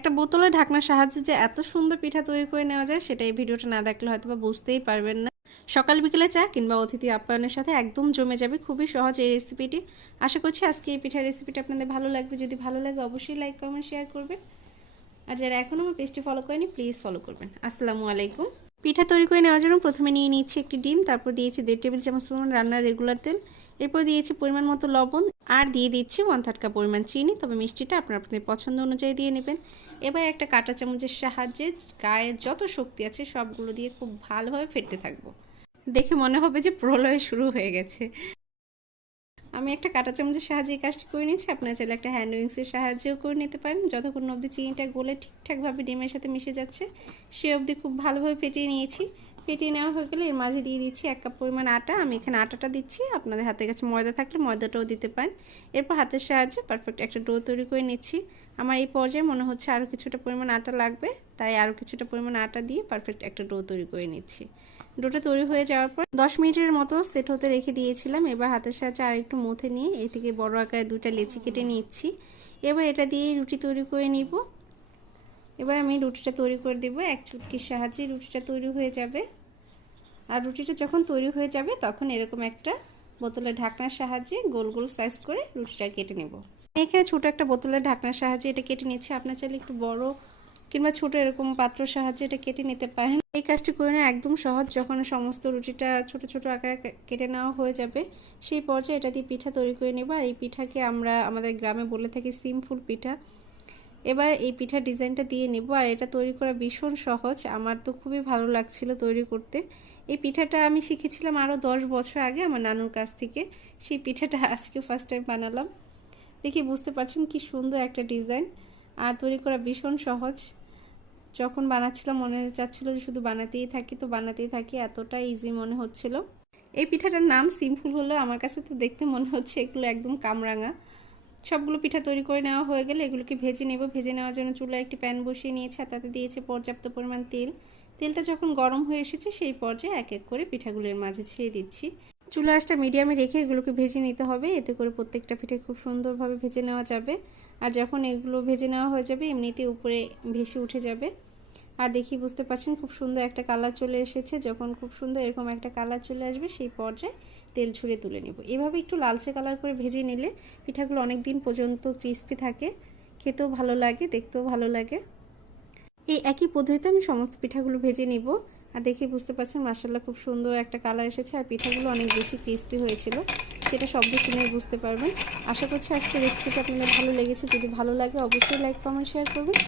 একটা বোতলের ঢাকনার সাহায্যে যে এত সুন্দর পিঠা তৈরি করে নেওয়া যায় সেটা এই ভিডিওটা না দেখলে হয়তো বা বুঝতেই পারবেন না। সকাল বিকেলে চা কিংবা অতিথি আপ্যায়নের সাথে একদম জমে যাবে। খুবই সহজ এই রেসিপিটি। আশা করছি আজকে এই পিঠার রেসিপিটা আপনাদের ভালো লাগবে। যদি ভালো লাগে অবশ্যই লাইক কমেন্ট শেয়ার করবেন। আর যারা এখনও আমার পেজটি ফলো করেনি প্লিজ ফলো করবেন। আসসালামু আলাইকুম। পিঠা তৈরি করে নেওয়ার জন্য প্রথমে নিয়ে নিচ্ছি একটি ডিম, তারপর দিয়েছি 1.5 টেবিল চামচ পরিমাণ রান্নার রেগুলার তেল, এরপর দিয়েছি পরিমাণ মতো লবণ আর দিয়ে দিচ্ছি 1/3 কাপ পরিমাণ চিনি। তবে মিষ্টিটা আপনাদের পছন্দ অনুযায়ী দিয়ে নেবেন। এবার একটা কাঁটা চামচের সাহায্যে গায়ের যত শক্তি আছে সবগুলো দিয়ে খুব ভালোভাবে ফেটতে থাকবো। দেখে মনে হবে যে প্রলয় শুরু হয়ে গেছে। আমি একটা কাঁটা চামচের সাহায্যে এই কাজটি করে নিচ্ছি। আপনারা চাইলে একটা হ্যান্ড উইংসের সাহায্যেও করে নিতে পারেন। যতক্ষণ অবধি চিনিটা গলে ঠিকঠাকভাবে ডিমের সাথে মিশে যাচ্ছে সে অবধি খুব ভালোভাবে ফেটিয়ে নিয়েছি। ফেটিয়ে নেওয়া হয়ে গেলে এর মাঝে দিয়ে দিচ্ছি 1 কাপ পরিমাণ আটা। আমি এখানে আটাটা দিচ্ছি, আপনাদের হাতের কাছে ময়দা থাকলে ময়দাটাও দিতে পারেন। এরপর হাতের সাহায্যে পারফেক্ট একটা ডো তৈরি করে নিচ্ছি। আমার এই পর্যায়ে মনে হচ্ছে আরও কিছুটা পরিমাণ আটা লাগবে, তাই আরও কিছুটা পরিমাণ আটা দিয়ে পারফেক্ট একটা ডো তৈরি করে নিচ্ছি। ডোটা তৈরি হয়ে যাওয়ার পর 10 মিনিটের মতো সেট হতে রেখে দিয়েছিলাম। এবার হাতের সাহায্যে আর একটু মথে নিয়ে এই থেকে বড় আকারে 2টা লেচি কেটে নিচ্ছি। এবার এটা দিয়ে রুটি তৈরি করে নিব। এবার আমি রুটিটা তৈরি করে দেব। এক চুটকির সাহায্যে রুটিটা তৈরি হয়ে যাবে। আর রুটিটা যখন তৈরি হয়ে যাবে তখন এরকম একটা বোতলের ঢাকনার সাহায্যে গোল গোল সাইজ করে রুটিটা কেটে নেব। এখানে ছোট একটা বোতলের ঢাকনার সাহায্যে এটা কেটে নিচ্ছি। আপনার চাইলে একটু বড় কিংবা ছোট এরকম পাত্র সাহায্যে এটা কেটে নিতে পারেন। এই কাজটি করে নেওয়া একদম সহজ। যখন সমস্ত রুটিটা ছোট ছোট আকারে কেটে নেওয়া হয়ে যাবে সেই পর্যায়ে এটা দিয়ে পিঠা তৈরি করে নেব। আর এই পিঠাকে আমরা আমাদের গ্রামে বলে থাকি সিমফুল পিঠা। এবার এই পিঠার ডিজাইনটা দিয়ে নেব। আর এটা তৈরি করা ভীষণ সহজ, আমার তো খুবই ভালো লাগছিল তৈরি করতে। এই পিঠাটা আমি শিখেছিলাম আরও 10 বছর আগে আমার নানুর কাছ থেকে। সেই পিঠাটা আজকে ফার্স্ট টাইম বানালাম। দেখি বুঝতে পারছেন কি সুন্দর একটা ডিজাইন, আর তৈরি করা ভীষণ সহজ। যখন বানাচ্ছিলাম মনে চাচ্ছিল যে শুধু বানাতেই থাকি, তো বানাতেই থাকি, এতটা ইজি মনে হচ্ছিল। এই পিঠাটার নাম সিম্পল হলো, আমার কাছে তো দেখতে মনে হচ্ছে এগুলো একদম কামরাঙা। সবগুলো পিঠা তৈরি করে নেওয়া হয়ে গেলে এগুলোকে ভেজে নেব। ভেজে নেওয়ার জন্য চুলায় একটি প্যান বসিয়ে নিয়েছি আর তাতে দিয়েছে পর্যাপ্ত পরিমাণ তেল। তেলটা যখন গরম হয়ে এসেছে সেই পর্যায়ে এক এক করে পিঠাগুলোর মাঝে ছেড়ে দিচ্ছি। চুলা আঁচটা মিডিয়ামে রেখে এগুলোকে ভেজে নিতে হবে, এতে করে প্রত্যেকটা পিঠে খুব সুন্দরভাবে ভেজে নেওয়া যাবে। আর যখন এগুলো ভেজে নেওয়া হয়ে যাবে এমনিতেই উপরে ভেসে উঠে যাবে। আর দেখি বুঝতে পারছেন খুব সুন্দর একটা কালার চলে এসেছে। যখন খুব সুন্দর এরকম একটা কালার চলে আসবে সেই পর্যায়ে তেল ছুঁড়ে তুলে নেব। এভাবে একটু লালচে কালার করে ভেজে নিলে পিঠাগুলো অনেক দিন পর্যন্ত ক্রিস্পি থাকে, খেতেও ভালো লাগে, দেখতেও ভালো লাগে। এই একই পদ্ধতিতে আমি সমস্ত পিঠাগুলো ভেজে নিব। আর দেখে বুঝতে পারছেন মাশাআল্লাহ খুব সুন্দর একটা কালার এসেছে। আর পিঠাগুলো অনেক বেশি ক্রিস্পি হয়েছিল, সেটা শব্দ শুনে বুঝতে পারবেন। আশা করছি আজকে রেসিপিটা আপনাদের ভালো লেগেছে। যদি ভালো লাগে অবশ্যই লাইক কমেন্ট শেয়ার করবেন।